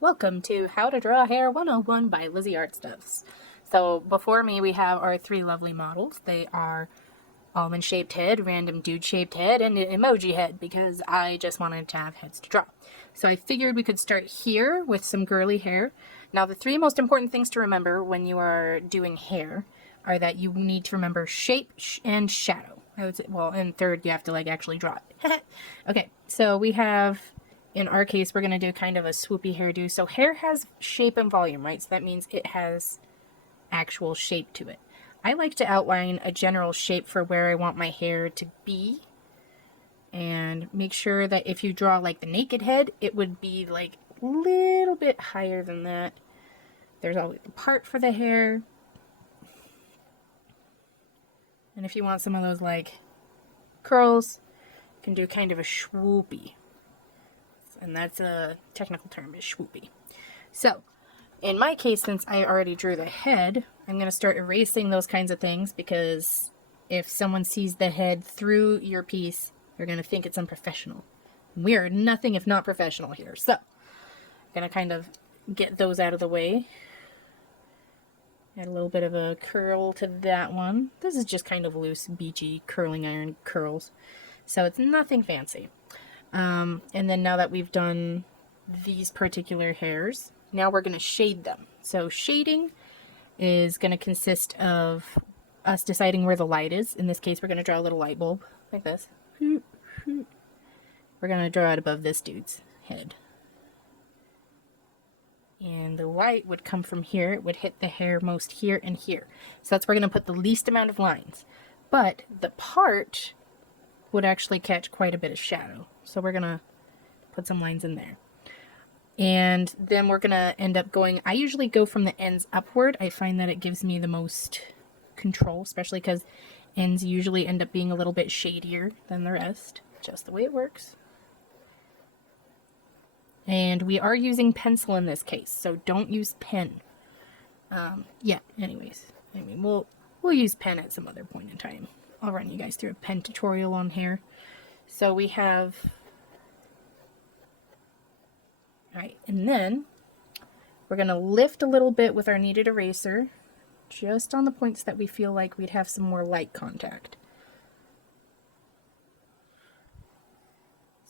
Welcome to How to Draw Hair 101 by Lizzie Art Stuffs. So before me we have our three lovely models. They are almond shaped head, random dude shaped head, and an emoji head because I just wanted to have heads to draw. So I figured we could start here with some girly hair. Now the three most important things to remember when you are doing hair are that you need to remember shape and shadow. I would say, well, and third you have to like actually draw it. Okay, so we have, in our case, we're going to do kind of a swoopy hairdo. So hair has shape and volume, right? So that means it has actual shape to it. I like to outline a general shape for where I want my hair to be. And make sure that if you draw like the naked head, it would be like a little bit higher than that. There's always a part for the hair. And if you want some of those like curls, you can do kind of a swoopy. And that's a technical term, is swoopy. So, in my case, since I already drew the head, I'm going to start erasing those kinds of things because if someone sees the head through your piece, they're going to think it's unprofessional. We are nothing if not professional here. So, I'm going to kind of get those out of the way. Add a little bit of a curl to that one. This is just kind of loose, beachy curling iron curls. So it's nothing fancy. And then now that we've done these particular hairs, now we're going to shade them. So shading is going to consist of us deciding where the light is. In this case, we're going to draw a little light bulb like this. We're going to draw it above this dude's head. And the light would come from here. It would hit the hair most here and here. So that's where we're going to put the least amount of lines. But the part would actually catch quite a bit of shadow. So we're going to put some lines in there. And then we're going to end up going, I usually go from the ends upward. I find that it gives me the most control, especially because ends usually end up being a little bit shadier than the rest. Just the way it works. And we are using pencil in this case, so don't use pen. Yeah, anyways. I mean, we'll use pen at some other point in time. I'll run you guys through a pen tutorial on hair. So we have... Alright, and then we're going to lift a little bit with our kneaded eraser, just on the points that we feel like we'd have some more light contact.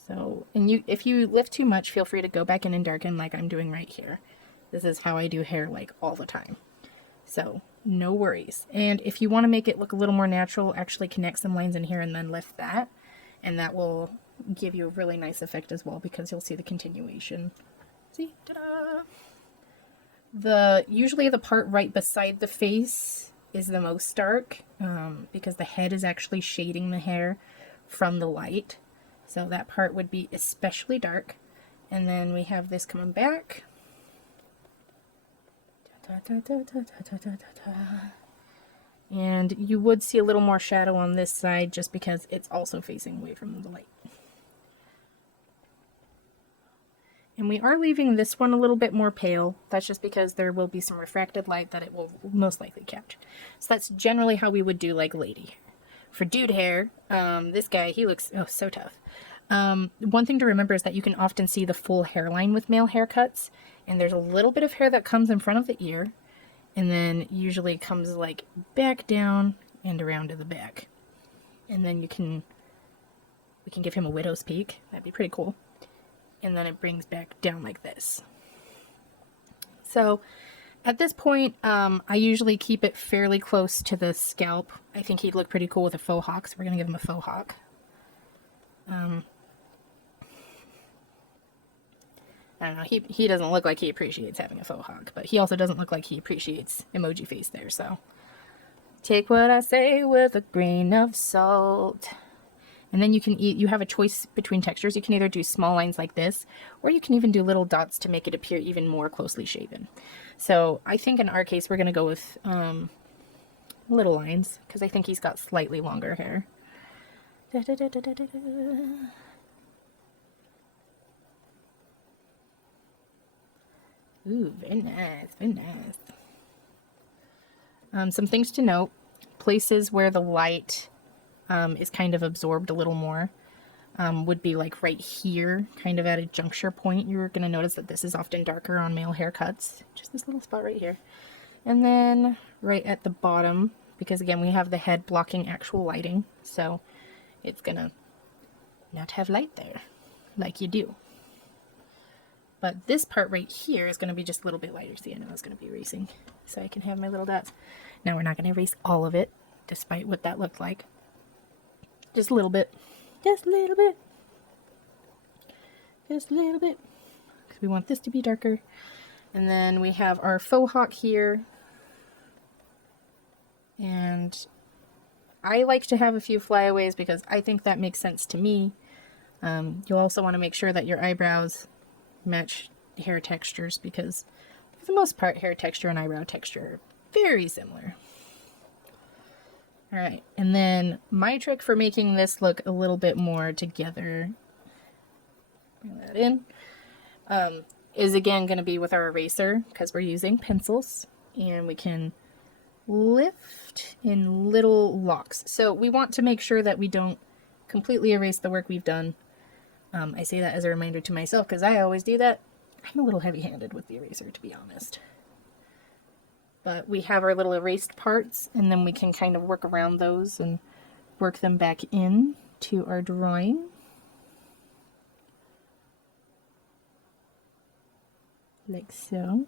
So, and if you lift too much, feel free to go back in and darken like I'm doing right here. This is how I do hair like all the time. So, no worries. And if you want to make it look a little more natural, actually connect some lines in here and then lift that. And that will give you a really nice effect as well because you'll see the continuation. See? Ta-da! Usually the part right beside the face is the most dark because the head is actually shading the hair from the light. So that part would be especially dark. And then we have this coming back. And you would see a little more shadow on this side just because it's also facing away from the light. And we are leaving this one a little bit more pale. That's just because there will be some refracted light that it will most likely catch. So that's generally how we would do like lady. For dude hair, this guy, he looks so tough. One thing to remember is that you can often see the full hairline with male haircuts, and there's a little bit of hair that comes in front of the ear, and then usually comes like back down and around to the back. And then we can give him a widow's peak. That'd be pretty cool. And then it brings back down like this. So at this point, I usually keep it fairly close to the scalp. I think he'd look pretty cool with a faux hawk, so we're going to give him a faux hawk. I don't know, he doesn't look like he appreciates having a faux hawk, but he also doesn't look like he appreciates emoji face there, so. Take what I say with a grain of salt. And then you have a choice between textures. You can either do small lines like this, or you can even do little dots to make it appear even more closely shaven. So I think in our case, we're going to go with little lines, because I think he's got slightly longer hair. Ooh, very nice, very nice. Some things to note. Places where the light is kind of absorbed a little more. would be like right here, kind of at a juncture point. You're going to notice that this is often darker on male haircuts. Just this little spot right here. And then right at the bottom, because again, we have the head blocking actual lighting, so it's going to not have light there like you do. But this part right here is going to be just a little bit lighter. See, I know I was going to be erasing, so I can have my little dots. Now we're not going to erase all of it, despite what that looked like. Just a little bit. Just a little bit. Just a little bit. Because we want this to be darker. And then we have our faux hawk here. And I like to have a few flyaways because I think that makes sense to me. You'll also want to make sure that your eyebrows match hair textures because for the most part, hair texture and eyebrow texture are very similar. Alright, and then my trick for making this look a little bit more together, bring that in, is again going to be with our eraser because we're using pencils and we can lift in little locks. So we want to make sure that we don't completely erase the work we've done. I say that as a reminder to myself because I always do that. I'm a little heavy-handed with the eraser, to be honest. But we have our little erased parts, and then we can kind of work around those and work them back in to our drawing. Like so.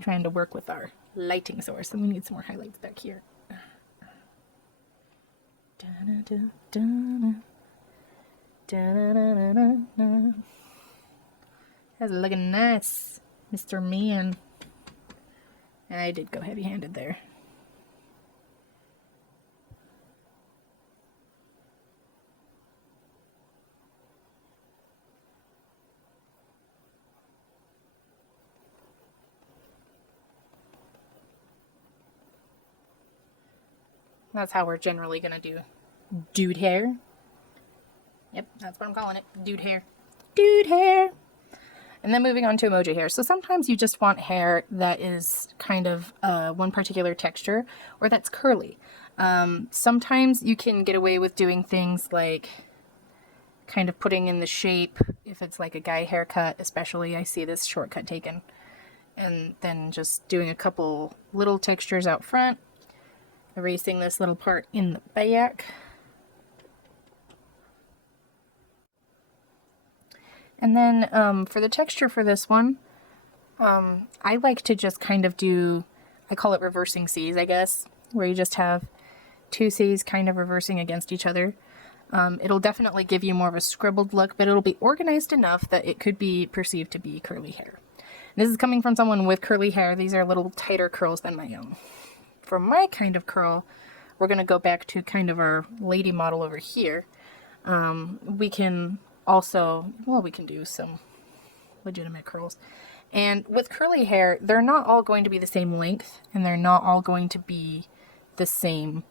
Trying to work with our lighting source, and we need some more highlights back here. Da-da-da-da-da. Da-da-da-da-da. That's looking nice, Mr. Man. And I did go heavy-handed there. That's how we're generally gonna do dude hair. Yep, that's what I'm calling it. Dude hair. Dude hair! And then moving on to emoji hair. So sometimes you just want hair that is kind of one particular texture or that's curly. Sometimes you can get away with doing things like kind of putting in the shape if it's like a guy haircut, especially I see this shortcut taken. And then just doing a couple little textures out front, erasing this little part in the back. And then for the texture for this one, I like to just kind of do, I call it reversing C's, I guess, where you just have two C's kind of reversing against each other. It'll definitely give you more of a scribbled look, but it'll be organized enough that it could be perceived to be curly hair. This is coming from someone with curly hair. These are a little tighter curls than my own. For my kind of curl, we're going to go back to kind of our lady model over here. We can also, well, we can do some legitimate curls. And with curly hair, they're not all going to be the same length, and they're not all going to be the same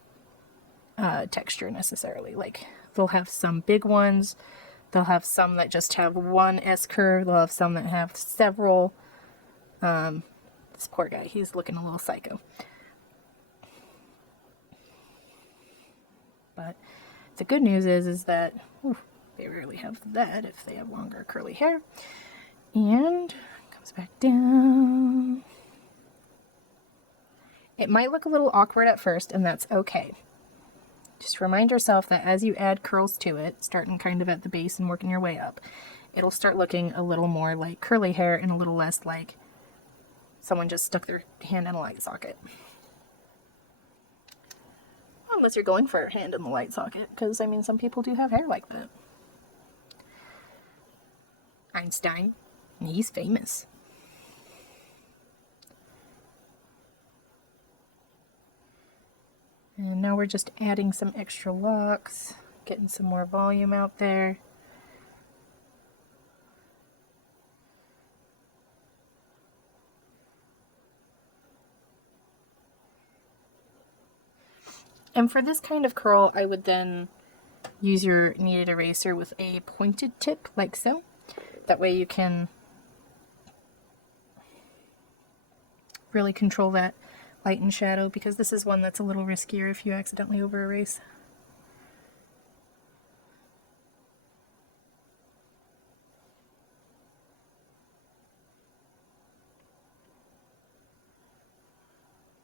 texture necessarily. Like, they'll have some big ones, they'll have some that just have one S-curve, they'll have some that have several. This poor guy, he's looking a little psycho. But the good news is that they rarely have that if they have longer curly hair. And comes back down. It might look a little awkward at first, and that's okay. Just remind yourself that as you add curls to it, starting kind of at the base and working your way up, it'll start looking a little more like curly hair and a little less like someone just stuck their hand in a light socket. Unless you're going for a hand in the light socket, because, I mean, some people do have hair like that. Einstein, he's famous. And now we're just adding some extra locks, getting some more volume out there. And for this kind of curl, I would then use your kneaded eraser with a pointed tip, like so. That way you can really control that light and shadow, because this is one that's a little riskier if you accidentally over erase.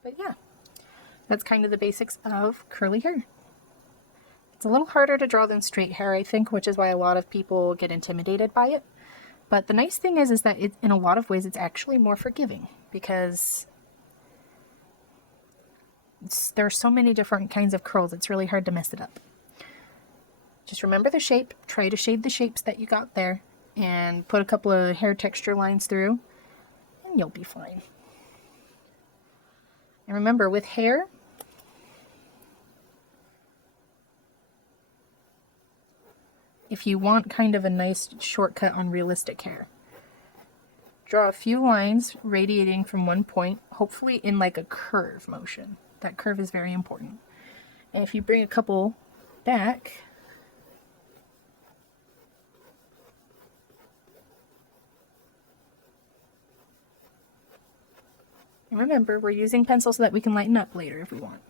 But yeah, that's kind of the basics of curly hair. It's a little harder to draw than straight hair, I think, which is why a lot of people get intimidated by it. But the nice thing is that in a lot of ways, it's actually more forgiving, because there are so many different kinds of curls. It's really hard to mess it up. Just remember the shape, try to shade the shapes that you got there, and put a couple of hair texture lines through, and you'll be fine. And remember, with hair, if you want kind of a nice shortcut on realistic hair, draw a few lines radiating from one point, hopefully in like a curve motion. That curve is very important. And if you bring a couple back, and remember, we're using pencil so that we can lighten up later if we want.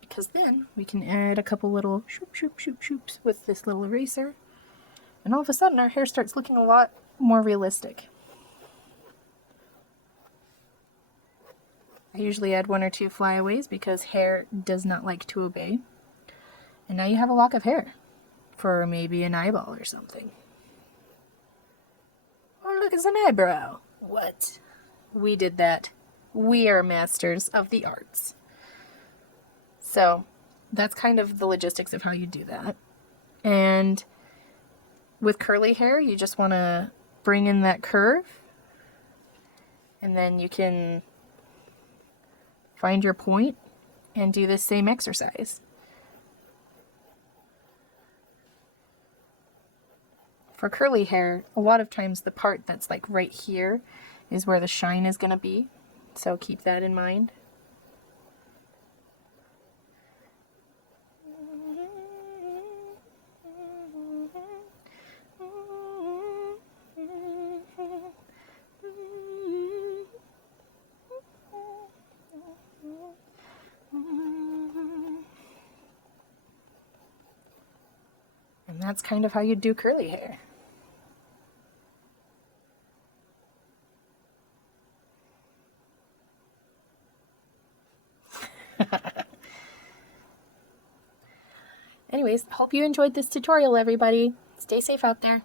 Because then we can add a couple little shoop, shoop, shoop, shoops with this little eraser. And all of a sudden our hair starts looking a lot more realistic. I usually add 1 or 2 flyaways because hair does not like to obey. And now you have a lock of hair for maybe an eyeball or something. Oh, look, it's an eyebrow. What? We did that. We are masters of the arts. So that's kind of the logistics of how you do that. And with curly hair, you just want to bring in that curve, and then you can find your point and do this same exercise. For curly hair, a lot of times the part that's like right here is where the shine is going to be, so keep that in mind. And that's kind of how you do curly hair. Anyways, hope you enjoyed this tutorial, everybody. Stay safe out there.